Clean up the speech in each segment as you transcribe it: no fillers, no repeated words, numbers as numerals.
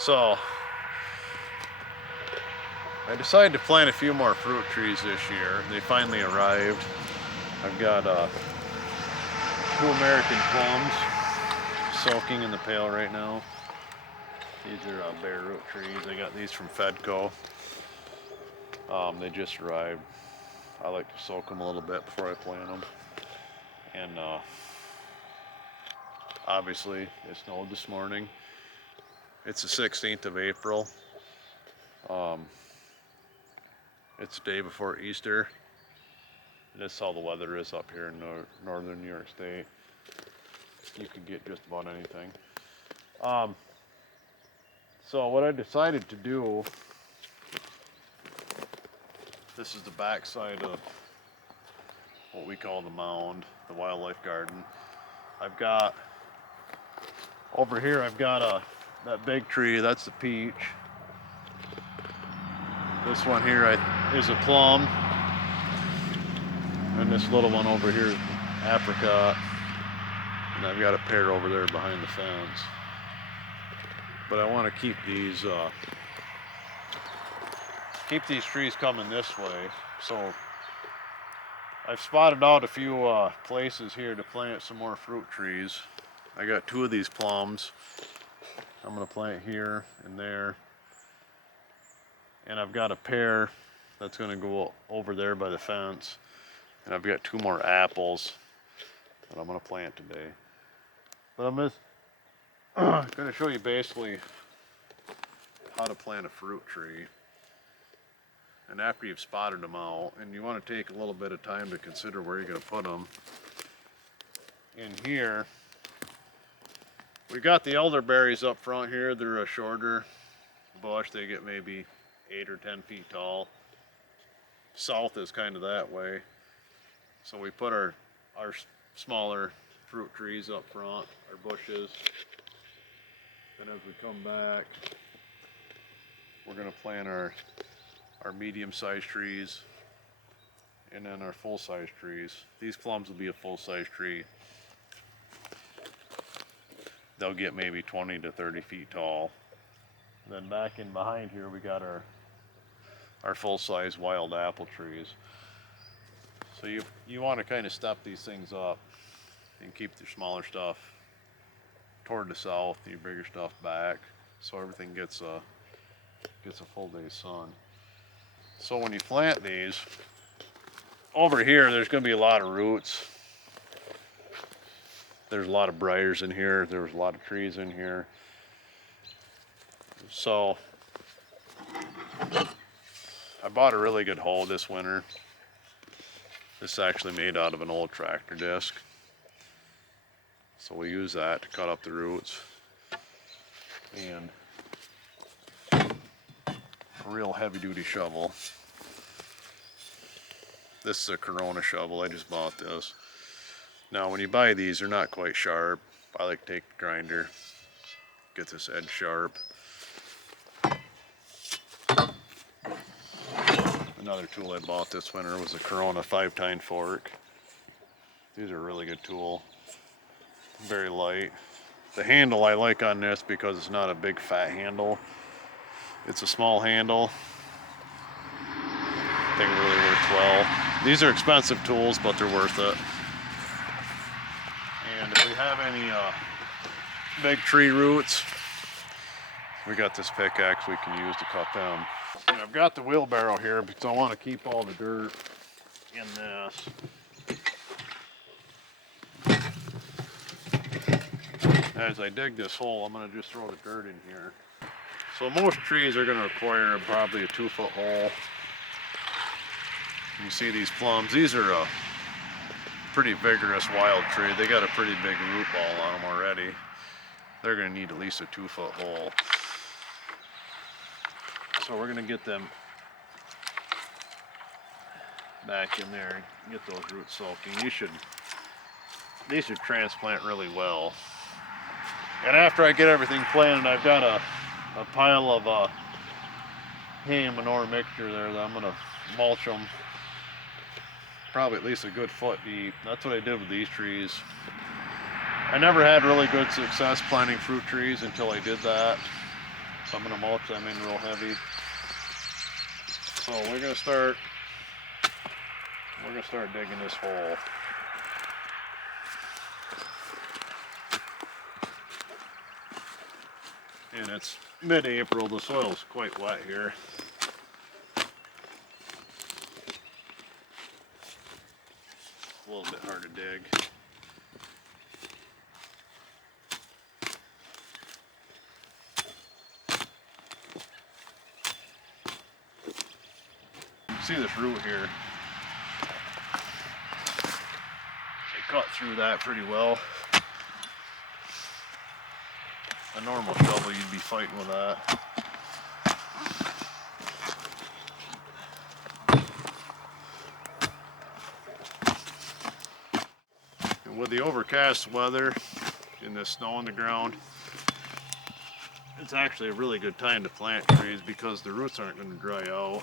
So I decided to plant a few more fruit trees this year. They finally arrived. I've got two American plums soaking in the pail right now. These are bare root trees. I got these from Fedco. They just arrived. I like to soak them a little bit before I plant them. And obviously it snowed this morning. It's the 16th of April. It's the day before Easter. That's how the weather is up here in northern New York State. You can get just about anything. So what I decided to do, this is the back side of what we call the mound, the wildlife garden. I've got, over here I've got that big tree, that's the peach. This one here is a plum. And this little one over here is apricot. And I've got a pear over there behind the fence. But I want to keep these trees coming this way. So I've spotted out a few places here to plant some more fruit trees. I got two of these plums. I'm going to plant here and there. And I've got a pear that's going to go over there by the fence. And I've got two more apples that I'm going to plant today. But I'm just going to show you basically how to plant a fruit tree. And after you've spotted them out, and you want to take a little bit of time to consider where you're going to put them. In here, we got the elderberries up front here. They're a shorter bush. They get maybe 8 or 10 feet tall. South is kind of that way. So we put our smaller fruit trees up front, our bushes. Then as we come back, we're going to plant our medium-sized trees and then our full-size trees. These plums will be a full-size tree. They'll get maybe 20 to 30 feet tall. And then back in behind here, we got our full-size wild apple trees. So you want to kind of step these things up and keep the smaller stuff toward the south, your bigger stuff back, so everything gets a full day's sun. So when you plant these, over here there's going to be a lot of roots. There's a lot of briars in here. There's a lot of trees in here. So I bought a really good hoe this winter. This is actually made out of an old tractor disc. So we use that to cut up the roots. And a real heavy duty shovel. This is a Corona shovel, I just bought this. Now when you buy these, they're not quite sharp. I like to take the grinder, get this edge sharp. Another tool I bought this winter was a Corona 5-tine fork. These are a really good tool. Very light. The handle I like on this because it's not a big fat handle. It's a small handle. I think it really works well. These are expensive tools, but they're worth it. And if we have any big tree roots, we got this pickaxe we can use to cut them. And I've got the wheelbarrow here because I want to keep all the dirt in this. As I dig this hole, I'm going to just throw the dirt in here. So most trees are going to require probably a 2-foot hole. You see these plums, these are a pretty vigorous wild tree. They got a pretty big root ball on them already. They're going to need at least a 2-foot hole. So we're going to get them back in there and get those roots soaking. These should transplant really well. And after I get everything planted, I've got a pile of hay and manure mixture there that I'm going to mulch them probably at least a good foot deep. That's what I did with these trees. I never had really good success planting fruit trees until I did that. So I'm gonna mulch them in real heavy. So we're gonna start digging this hole. And it's mid-April, the soil's quite wet here. A little bit hard to dig. You can see this root here. They cut through that pretty well. A normal shovel, you'd be fighting with that. And with the overcast weather and the snow on the ground, it's actually a really good time to plant trees because the roots aren't going to dry out.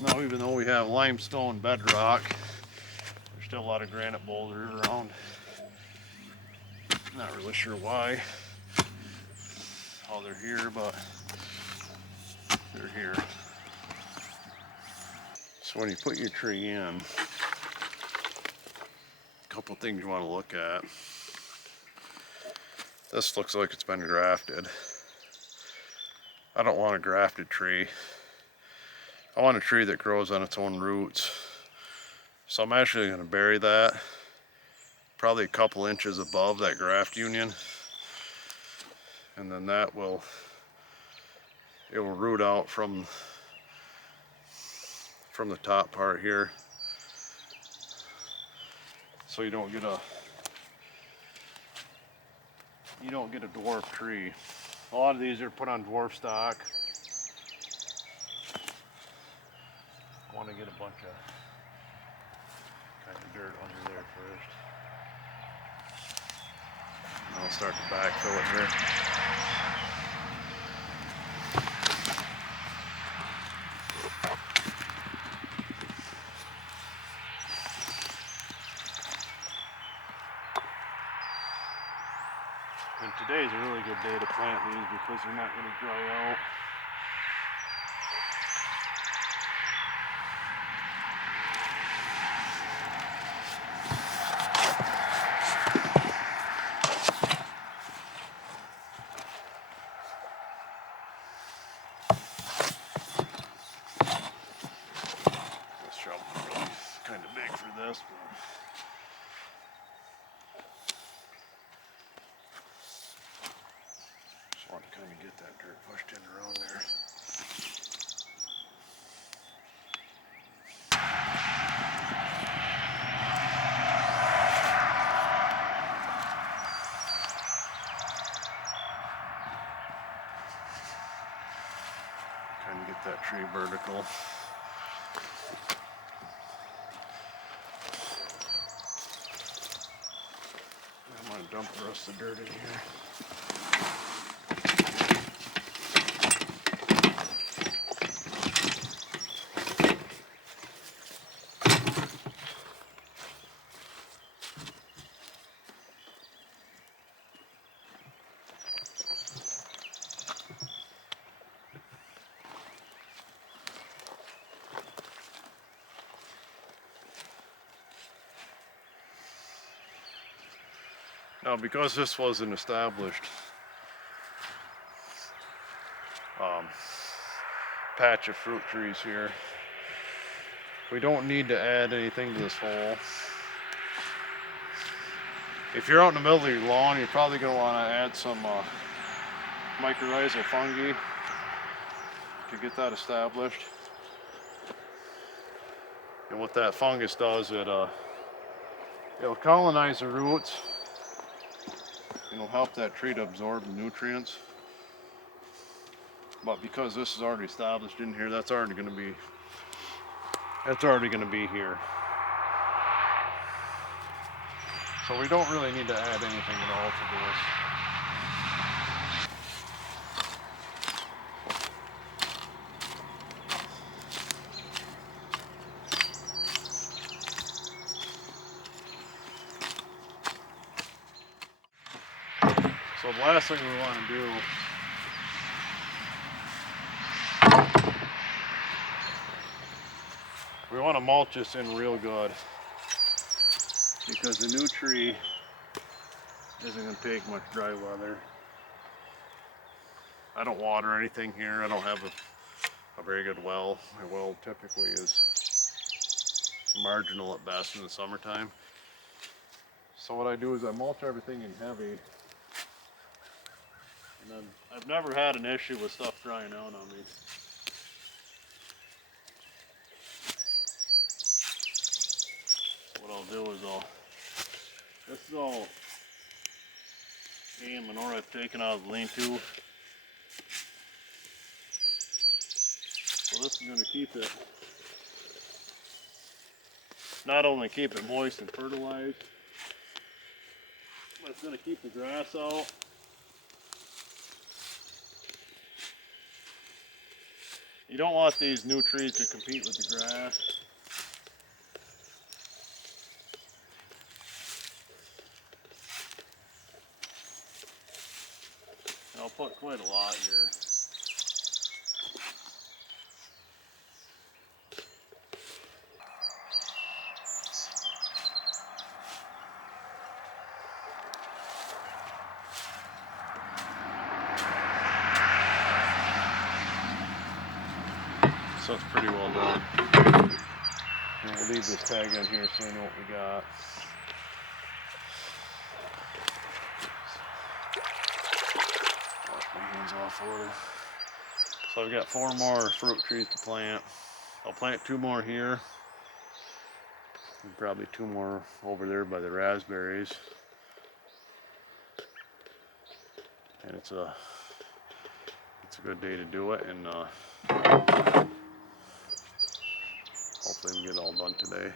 Now, even though we have limestone bedrock, there's still a lot of granite boulders around. Not really sure why, how they're here, but they're here. So when you put your tree in, a couple things you want to look at. This looks like it's been grafted. I don't want a grafted tree. I want a tree that grows on its own roots. So I'm actually going to bury that probably a couple inches above that graft union. And then it will root out from the top part here. So you don't get a dwarf tree. A lot of these are put on dwarf stock. I want to get a bunch of kind of dirt under there first. And I'll start to backfill it here. And today's a really good day to plant these because they're not going to dry out. This shovel's really kind of big for this, but just want to kind of get that dirt pushed in around there. Kind of get that tree vertical. I'm going to dump the rest of the dirt in here. Now, because this was an established patch of fruit trees here, we don't need to add anything to this hole. If you're out in the middle of your lawn, you're probably going to want to add some mycorrhizal fungi to get that established. And what that fungus does, it'll colonize the roots. It'll help that tree to absorb the nutrients. But because this is already established in here, that's already going to be here. So we don't really need to add anything at all to this. So the last thing we want to do we want to mulch this in real good because the new tree isn't going to take much dry weather. I don't water anything here. I don't have a very good well. My well typically is marginal at best in the summertime. So what I do is I mulch everything in heavy. And then I've never had an issue with stuff drying out on me. What I'll do is this is all hay and manure I've taken out of the lean-to. So this is going to keep it, not only keep it moist and fertilized, but it's going to keep the grass out. You don't want these new trees to compete with the grass. And I'll put quite a lot here. So it's pretty well done. And we'll leave this tag in here so we know what we got. Wash my hands off order. So I've got 4 more fruit trees to plant. I'll plant 2 more here. And probably 2 more over there by the raspberries. And it's a good day to do it, and hopefully we get it all done today.